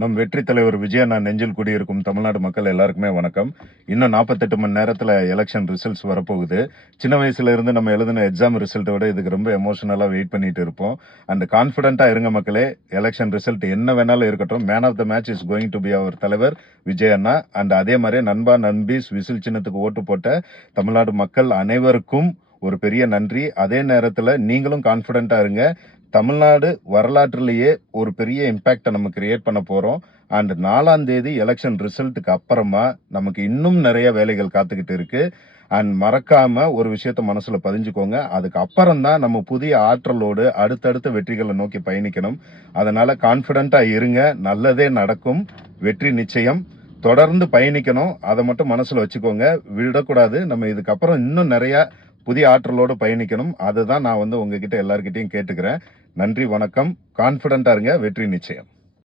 நம் வெற்றி தலைவர் விஜயண்ணா நெஞ்சில் குடியிருக்கும் தமிழ்நாடு மக்கள் எல்லாருக்குமே வணக்கம். இன்னும் 48 மணி நேரத்தில் எலெக்ஷன் ரிசல்ட்ஸ் வரப்போகுது. சின்ன வயசுல இருந்து நம்ம எழுதின எக்ஸாம் ரிசல்ட்டை விட இதுக்கு ரொம்ப எமோஷனலாக வெயிட் பண்ணிட்டு இருப்போம். அண்ட் கான்ஃபிடென்ட்டாக இருங்க மக்களே, எலெக்ஷன் ரிசல்ட் என்ன வேணாலும் இருக்கட்டும், man of the match is going to be our தலைவர் விஜயண்ணா. அண்ட் அதே மாதிரி நண்பா நண்பீஸ் விசில் சின்னத்துக்கு ஓட்டு போட்ட தமிழ்நாடு மக்கள் அனைவருக்கும் ஒரு பெரிய நன்றி. அதே நேரத்தில் நீங்களும் கான்ஃபிடென்ட்டாக இருங்க. தமிழ்நாடு வரலாற்றிலேயே ஒரு பெரிய இம்பாக்டை நம்ம கிரியேட் பண்ண போறோம். அண்ட் 4ஆம் தேதி எலெக்ஷன் ரிசல்ட்டுக்கு அப்புறமா நமக்கு இன்னும் நிறைய வேலைகள் காத்துக்கிட்டு இருக்கு. அண்ட் மறக்காம ஒரு விஷயத்த மனசுல பதிஞ்சுக்கோங்க, அதுக்கு அப்புறம் தான் நம்ம புதிய ஆற்றலோடு அடுத்தடுத்த வெற்றிகளை நோக்கி பயணிக்கணும். அதனால கான்ஃபிடென்ட்டா இருங்க, நல்லதே நடக்கும், வெற்றி நிச்சயம். தொடர்ந்து பயணிக்கணும், அதை மட்டும் மனசுல வச்சுக்கோங்க, விடக்கூடாது. நம்ம இதுக்கப்புறம் இன்னும் நிறைய புதிய ஆற்றலோடு பயணிக்கணும். அதுதான் நான் உங்ககிட்ட எல்லார்கிட்டையும் கேட்டுக்கிறேன். நன்றி, வணக்கம். கான்ஃபிடென்ட்டா இருங்க, வெற்றி நிச்சயம்.